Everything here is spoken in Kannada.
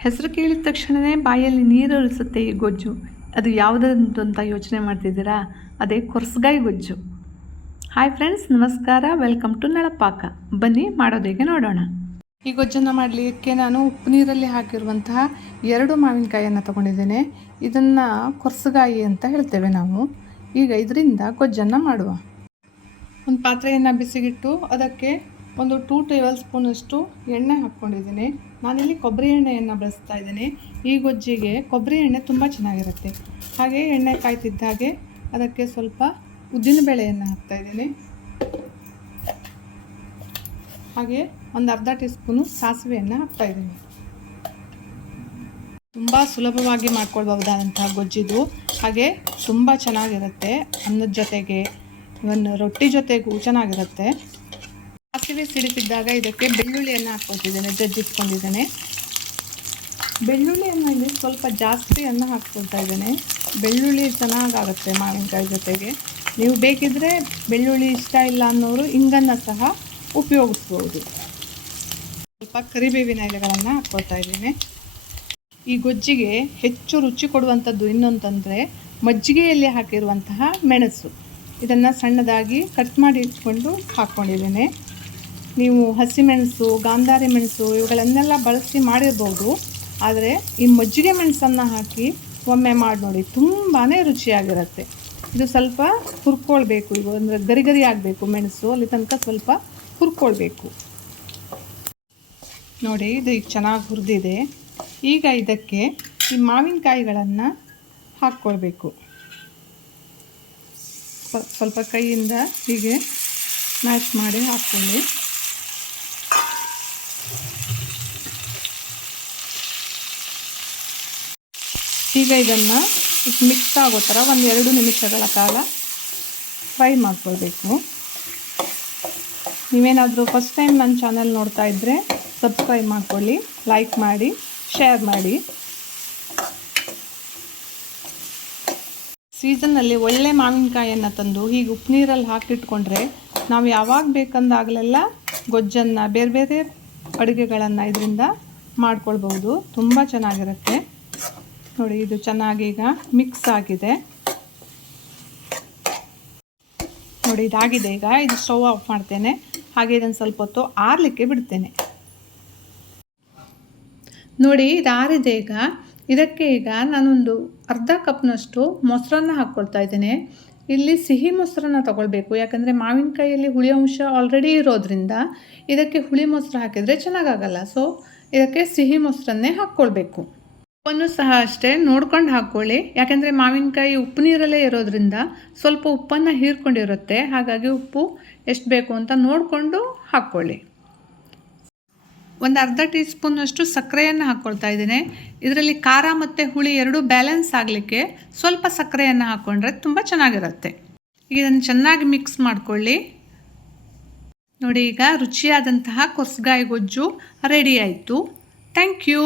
ಹೆಸರು ಕೇಳಿದ ತಕ್ಷಣವೇ ಬಾಯಲ್ಲಿ ನೀರು ಉರಿಸುತ್ತೆ ಈ ಗೊಜ್ಜು. ಅದು ಯಾವುದಂತ ಅಂತ ಯೋಚನೆ ಮಾಡ್ತಿದ್ದೀರಾ? ಅದೇ ಕೊರ್ಸ್ಗಾಯಿ ಗೊಜ್ಜು. ಹಾಯ್ ಫ್ರೆಂಡ್ಸ್, ನಮಸ್ಕಾರ. Welcome to Nalapaka. ಬನ್ನಿ, ಮಾಡೋದು ಹೇಗೆ ನೋಡೋಣ. ಈ ಗೊಜ್ಜನ್ನು ಮಾಡಲಿಕ್ಕೆ ನಾನು ಉಪ್ಪು ನೀರಲ್ಲಿ ಹಾಕಿರುವಂತಹ ಎರಡು ಮಾವಿನಕಾಯಿಯನ್ನು ತಗೊಂಡಿದ್ದೇನೆ. ಇದನ್ನು ಕೊರ್ಸಗಾಯಿ ಅಂತ ಹೇಳ್ತೇವೆ ನಾವು. ಈಗ ಇದರಿಂದ ಗೊಜ್ಜನ್ನು ಮಾಡುವ. ಒಂದು ಪಾತ್ರೆಯನ್ನು ಬಿಸಿಗಿಟ್ಟು, ಅದಕ್ಕೆ ಒಂದು ಟೂ ಟೇಬಲ್ ಸ್ಪೂನಷ್ಟು ಎಣ್ಣೆ ಹಾಕ್ಕೊಂಡಿದ್ದೀನಿ. ನಾನಿಲ್ಲಿ ಕೊಬ್ಬರಿ ಎಣ್ಣೆಯನ್ನು ಬಳಸ್ತಾ ಇದ್ದೀನಿ. ಈ ಗೊಜ್ಜಿಗೆ ಕೊಬ್ಬರಿ ಎಣ್ಣೆ ತುಂಬ ಚೆನ್ನಾಗಿರುತ್ತೆ. ಹಾಗೆ ಎಣ್ಣೆ ಕಾಯ್ತಿದ್ದ ಹಾಗೆ ಅದಕ್ಕೆ ಸ್ವಲ್ಪ ಉದ್ದಿನ ಬೇಳೆಯನ್ನು ಹಾಕ್ತಾ ಇದ್ದೀನಿ. ಹಾಗೆ ಒಂದು ಅರ್ಧ ಟೀ ಸ್ಪೂನು ಸಾಸಿವೆಯನ್ನು ಹಾಕ್ತಾ ಇದ್ದೀನಿ. ತುಂಬ ಸುಲಭವಾಗಿ ಮಾಡ್ಕೊಳ್ಬಹುದಾದಂತಹ ಗೊಜ್ಜಿದು. ಹಾಗೆ ತುಂಬ ಚೆನ್ನಾಗಿರುತ್ತೆ. ಅನ್ನದ ಜೊತೆಗೆ ಒಂದು ರೊಟ್ಟಿ ಜೊತೆಗೂ ಚೆನ್ನಾಗಿರುತ್ತೆ. ಸಾಸಿವೆ ಸಿಡಿಸಿದ್ದಾಗ ಇದಕ್ಕೆ ಬೆಳ್ಳುಳ್ಳಿಯನ್ನು ಹಾಕ್ಕೊಳ್ತಿದ್ದೇನೆ ಜಜ್ಜಿಟ್ಕೊಂಡಿದ್ದೇನೆ ಬೆಳ್ಳುಳ್ಳಿಯನ್ನು ಇಲ್ಲಿ ಸ್ವಲ್ಪ ಜಾಸ್ತಿಯನ್ನು ಹಾಕ್ಕೊಳ್ತಾ ಇದ್ದೇನೆ. ಬೆಳ್ಳುಳ್ಳಿ ಚೆನ್ನಾಗಾಗುತ್ತೆ ಮಾವಿನಕಾಯಿ ಜೊತೆಗೆ. ನೀವು ಬೇಕಿದ್ದರೆ ಬೆಳ್ಳುಳ್ಳಿ ಇಷ್ಟ ಇಲ್ಲ ಅನ್ನೋರು ಹಿಂಗನ್ನು ಸಹ ಉಪಯೋಗಿಸ್ಬೋದು. ಸ್ವಲ್ಪ ಕರಿಬೇವಿನ ಎಲೆಗಳನ್ನು ಹಾಕ್ಕೊಳ್ತಾ ಇದ್ದೇನೆ. ಈ ಗೊಜ್ಜಿಗೆ ಹೆಚ್ಚು ರುಚಿ ಕೊಡುವಂಥದ್ದು ಇನ್ನೊಂತಂದರೆ ಮಜ್ಜಿಗೆಯಲ್ಲಿ ಹಾಕಿರುವಂತಹ ಮೆಣಸು. ಇದನ್ನು ಸಣ್ಣದಾಗಿ ಕಟ್ ಮಾಡಿ ಇಟ್ಕೊಂಡು ಹಾಕ್ಕೊಂಡಿದ್ದೇನೆ. ನೀವು ಹಸಿಮೆಣಸು ಗಾಂಧಾರಿ ಮೆಣಸು ಇವುಗಳನ್ನೆಲ್ಲ ಬಳಸಿ ಮಾಡಿರ್ಬೋದು. ಆದರೆ ಈ ಮಜ್ಜಿಗೆ ಮೆಣಸನ್ನು ಹಾಕಿ ಒಮ್ಮೆ ಮಾಡಿ ನೋಡಿ ತುಂಬಾ ರುಚಿಯಾಗಿರುತ್ತೆ. ಇದು ಸ್ವಲ್ಪ ಹುರ್ಕೊಳ್ಬೇಕು ಇದು ಅಂದರೆ ಗರಿ ಗರಿ ಆಗಬೇಕು ಮೆಣಸು, ಅಲ್ಲಿ ತನಕ ಸ್ವಲ್ಪ ಹುರ್ಕೊಳ್ಬೇಕು. ನೋಡಿ, ಇದು ಈಗ ಚೆನ್ನಾಗಿ ಹುರಿದಿದೆ. ಈಗ ಇದಕ್ಕೆ ಈ ಮಾವಿನಕಾಯಿಗಳನ್ನು ಹಾಕ್ಕೊಳ್ಬೇಕು. ಸ್ವ- ಸ್ವಲ್ಪ ಕೈಯಿಂದ ಹೀಗೆ ಮ್ಯಾಶ್ ಮಾಡಿ ಹಾಕ್ಕೊಳ್ಳಿ ಈಗ ಇದನ್ನು ಮಿಕ್ಸ್ ಆಗೋ ಥರ ಒಂದು ಎರಡು ನಿಮಿಷಗಳ ಕಾಲ ಫ್ರೈ ಮಾಡ್ಕೊಳ್ಬೇಕು. ನೀವೇನಾದರೂ ಫಸ್ಟ್ ಟೈಮ್ ನನ್ನ ಚಾನಲ್ ನೋಡ್ತಾ ಇದ್ದರೆ ಸಬ್ಸ್ಕ್ರೈಬ್ ಮಾಡ್ಕೊಳ್ಳಿ ಲೈಕ್ ಮಾಡಿ ಶೇರ್ ಮಾಡಿ. ಸೀಸನ್ನಲ್ಲಿ ಒಳ್ಳೆ ಮಾವಿನಕಾಯನ್ನು ತಂದು ಹೀಗೆ ಉಪ್ಪು ನೀರಲ್ಲಿ ಹಾಕಿಟ್ಕೊಂಡ್ರೆ ನಾವು ಯಾವಾಗ ಬೇಕಂದಾಗಲೆಲ್ಲ ಗೊಜ್ಜನ್ನು ಬೇರೆ ಬೇರೆ ಅಡುಗೆಗಳನ್ನು ಇದರಿಂದ ಮಾಡ್ಕೊಳ್ಬೋದು ತುಂಬ ಚೆನ್ನಾಗಿರುತ್ತೆ. ನೋಡಿ, ಇದು ಚೆನ್ನಾಗಿ ಈಗ ಮಿಕ್ಸ್ ಆಗಿದೆ. ನೋಡಿ, ಇದಾಗಿದೆ ಈಗ. ಇದು ಸ್ಟವ್ ಆಫ್ ಮಾಡ್ತೇನೆ. ಹಾಗೆ ಇದನ್ನು ಸ್ವಲ್ಪ ಹೊತ್ತು ಆರಲಿಕ್ಕೆ ಬಿಡ್ತೇನೆ. ನೋಡಿ ಇದು ಆರಿದೆ ಈಗ. ಇದಕ್ಕೆ ಈಗ ನಾನೊಂದು ಅರ್ಧ ಕಪ್ನಷ್ಟು ಮೊಸರನ್ನ ಹಾಕ್ಕೊಳ್ತಾ ಇದ್ದೇನೆ. ಇಲ್ಲಿ ಸಿಹಿ ಮೊಸರನ್ನ ತಗೊಳ್ಬೇಕು. ಯಾಕಂದರೆ ಮಾವಿನಕಾಯಿಯಲ್ಲಿ ಹುಳಿ ಅಂಶ ಆಲ್ರೆಡಿ ಇರೋದ್ರಿಂದ ಇದಕ್ಕೆ ಹುಳಿ ಮೊಸರು ಹಾಕಿದರೆ ಚೆನ್ನಾಗಾಗಲ್ಲ. ಸೊ ಇದಕ್ಕೆ ಸಿಹಿ ಮೊಸರನ್ನೇ ಹಾಕ್ಕೊಳ್ಬೇಕು. ಉಪ್ಪನ್ನು ಸಹ ಅಷ್ಟೇ ನೋಡ್ಕೊಂಡು ಹಾಕ್ಕೊಳ್ಳಿ ಯಾಕೆಂದರೆ ಮಾವಿನಕಾಯಿ ಉಪ್ಪು ನೀರಲ್ಲೇ ಇರೋದ್ರಿಂದ ಸ್ವಲ್ಪ ಉಪ್ಪನ್ನು ಹೀರ್ಕೊಂಡಿರುತ್ತೆ. ಹಾಗಾಗಿ ಉಪ್ಪು ಎಷ್ಟು ಬೇಕು ಅಂತ ನೋಡಿಕೊಂಡು ಹಾಕ್ಕೊಳ್ಳಿ ಒಂದು ಅರ್ಧ ಟೀ ಸ್ಪೂನಷ್ಟು ಸಕ್ಕರೆಯನ್ನು ಹಾಕ್ಕೊಳ್ತಾ ಇದ್ದೀನಿ. ಇದರಲ್ಲಿ ಖಾರ ಮತ್ತು ಹುಳಿ ಎರಡೂ ಬ್ಯಾಲೆನ್ಸ್ ಆಗಲಿಕ್ಕೆ ಸ್ವಲ್ಪ ಸಕ್ಕರೆಯನ್ನು ಹಾಕ್ಕೊಂಡ್ರೆ ತುಂಬ ಚೆನ್ನಾಗಿರುತ್ತೆ. ಈಗ ಇದನ್ನು ಚೆನ್ನಾಗಿ ಮಿಕ್ಸ್ ಮಾಡ್ಕೊಳ್ಳಿ. ನೋಡಿ, ಈಗ ರುಚಿಯಾದಂತಹ ಕೊಸ್ಗಾಯಿ ಗೊಜ್ಜು ರೆಡಿ ಆಯಿತು. Thank you.